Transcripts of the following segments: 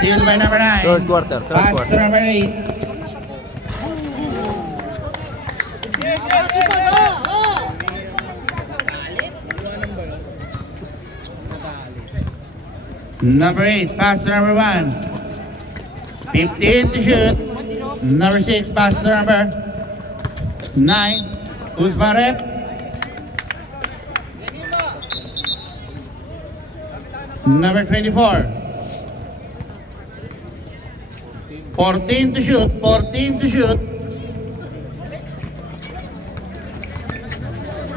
Steal by number 9. Third quarter. Pass to number 8. Number 8, pass to number 1. 15 to shoot. Number 6, pass to number 9. Uzmarep. Number 24. 14 to shoot. 14 to shoot.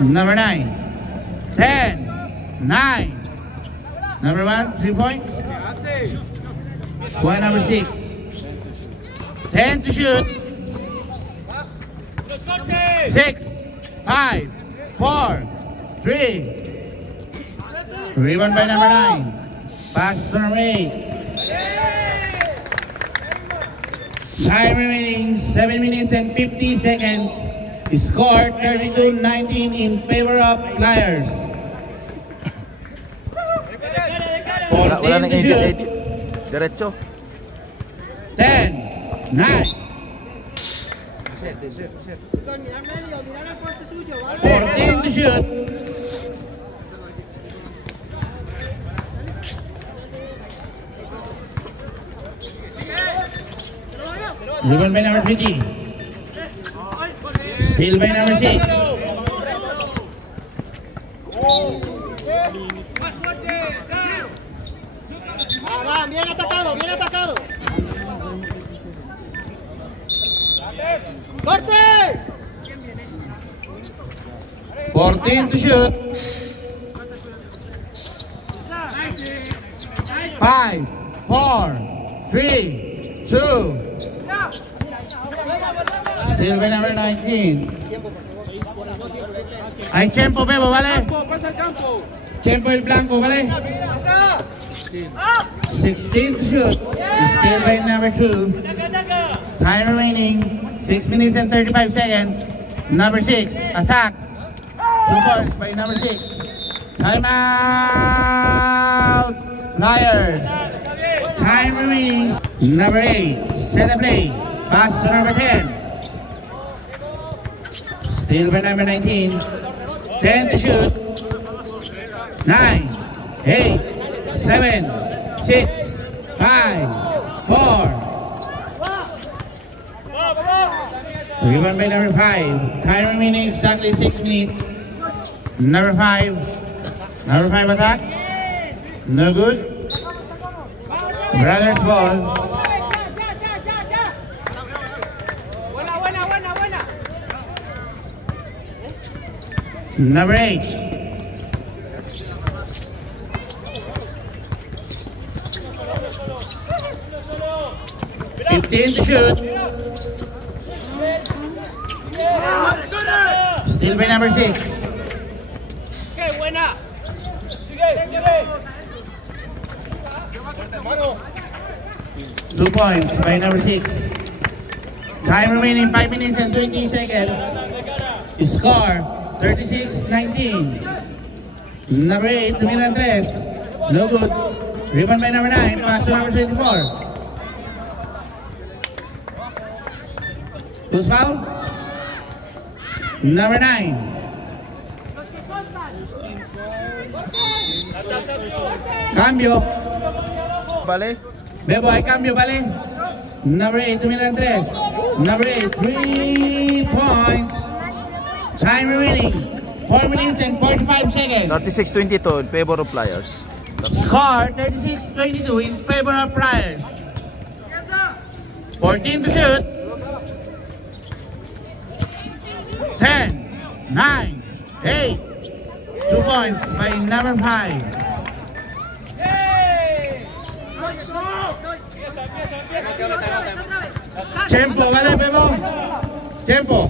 Number 9. 10. 9. Number 1, 3 points. 1, number 6. 10 to shoot. 6, 5, 4, 3. Rebound by number 9. Pass to number 8. Time remaining 7 minutes and 50 seconds. Score 32-19 in favor of Flyers. 14 to shoot. Diretso. 10, 9. 14 to shoot. Rebound by number 20. Steal by number 6. Bien atacado, bien atacado. ¡Cortes! 14 to shoot. 5, 4, 3, 2. Steal by number 19. Hay tiempo, Bebo, ¿vale? Pasa el campo. Tiempo el blanco, ¿vale? 16 to shoot. Steal by number 2. Time remaining 6 minutes and 35 seconds. Number 6, attack. 2 points by number 6. Time out. Flyers. Time remaining. Number 8, set a play. Pass to number 10. Steal by number 19. 10 to shoot. 9, 8, 7, 6, 5, 4. Rebound by number 5. Time remaining exactly 6 minutes. Number 5. Number 5 attack. No good. Brothers ball. Number 8. Fifteen to shoot. Still by number 6. ¡Qué buena! 2 points by number 6. Time remaining 5 minutes and 20 seconds. Score 36-19. Number 8, tumira ang 3. No good. Rebound by number 9. Pass to number 24. Who's foul? Number 9. Cambio. Bale. Bebo, hay cambio, ¿vale? Number 8, tumira ang 3. Number 8, 3 points. Time remaining 4 minutes and 45 seconds. 36-22 in favor of Flyers. Score 36-22 in favor of Flyers. 14 to shoot. 10, 9, 8. 2 points by number 5. Tiempo, ¿vale, Bebo? Tiempo.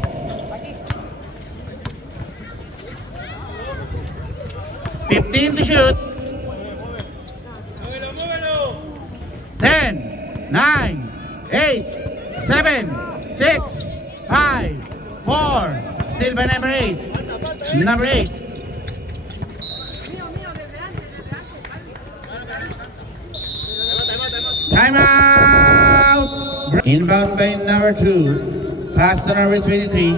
$15 to shoot. 10, 9, 8, 7, 6, 5, 4. Still by number 8. Number 8. Timeout! Inbound by number 2. Pass to number 23.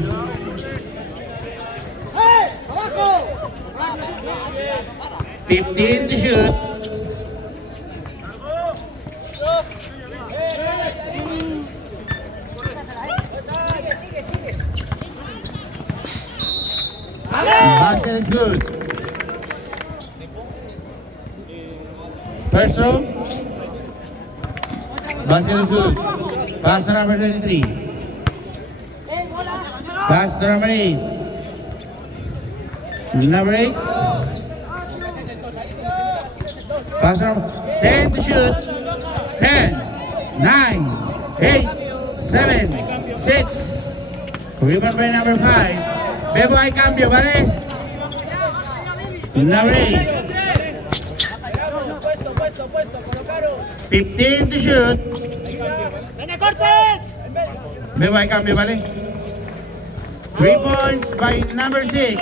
Hey, abajo. 15 to shoot. Basket is good. First row. Basket is good. Pass to number 23. Pass to number 8. Number 8. Pass to number 10 to shoot. 10, 9, 8, 7, 6. Rebound by number 5. Bebo hay cambio, ¿vale? Number 8. 15 to shoot. Venga, Cortés. Bebo hay cambio, ¿vale? 3 points by number 6.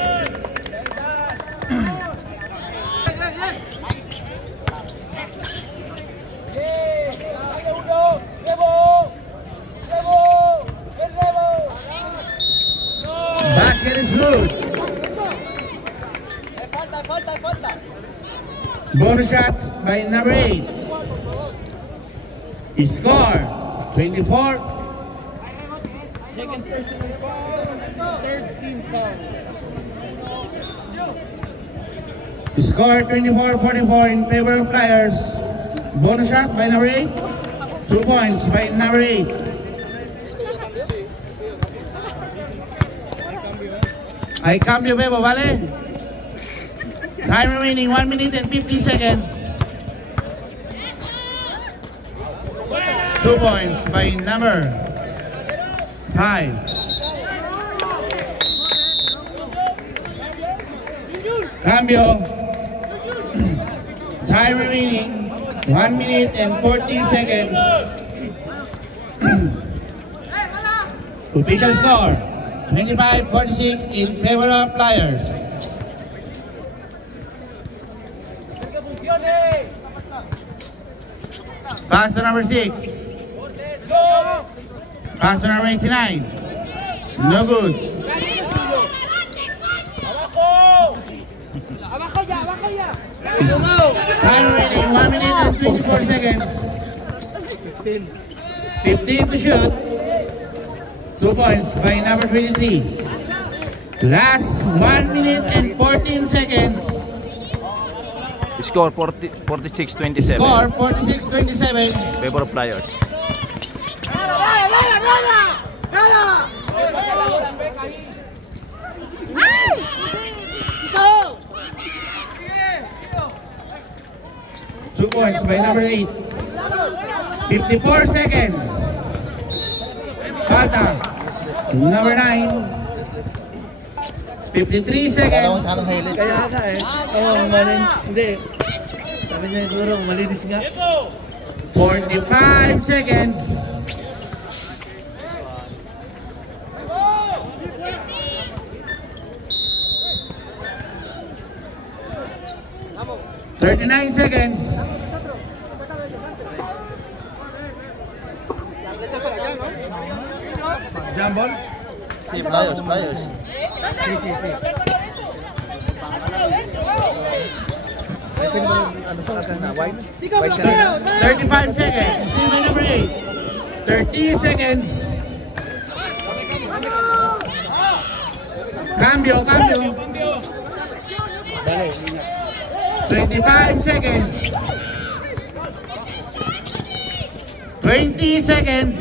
Basket is good. Falta. Bonus shots by number 8. Score 24. Second personal foul. Third team foul. Score 24-44 in favor of Flyers. Bonus shot by number 8. 2 points by number 8. Hay cambio, Bebo, ¿vale? Time remaining 1 minute and 50 seconds. 2 points by number 5. Cambio. Time remaining 1 minute and 14 seconds. Official score 25-46 in favor of Flyers. Pass to number 6. Pass to number 89. No good. Abajo ya. Time remaining 1 minute and 24 seconds. 15 to shoot. 2 points by number 23. Last 1 minute and 14 seconds. Score 46-27. Score 46-27. Favor of Flyers. ¡Nada! 2 points by number 8. 54 seconds. Falta. Number 9. 53 seconds. Kaya ka eh. Hindi. Sabi niya siguro, malinis nga. 45 seconds. Vamos. 39 seconds. La flecha para allá, ¿no? Jambol? Sí, Flyers. Sí. Kasi ano sa atin na, white? Chico, bloqueo. 35 seconds. Still by number 8. 30 seconds. Cambio. 25 seconds. 20 seconds.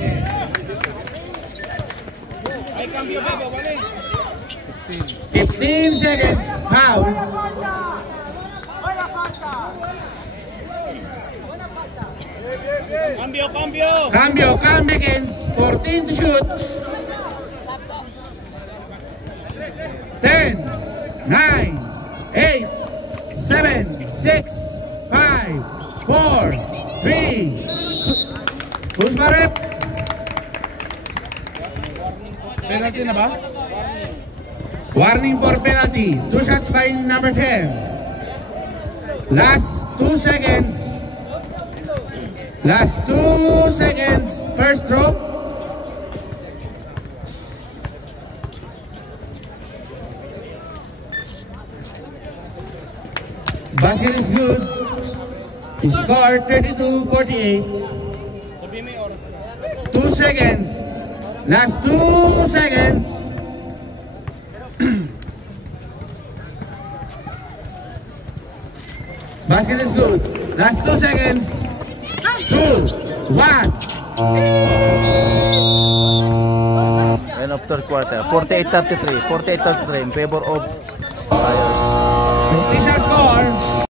15 seconds. Foul. Cambio against 14 to shoot. 10, 9, 8, 7, 6, 5, 4, 3. Who's Marep? Penalty na ba? Warning for penalty. 2 shots by number 10. Last 2 seconds. Last 2 seconds. First throw. Basket is good. Score 32-48. 2 seconds. Last 2 seconds. Basket is good. Last 2 seconds. 2, 1. End of third quarter. 48-33. 48-33 in favor of Flyers.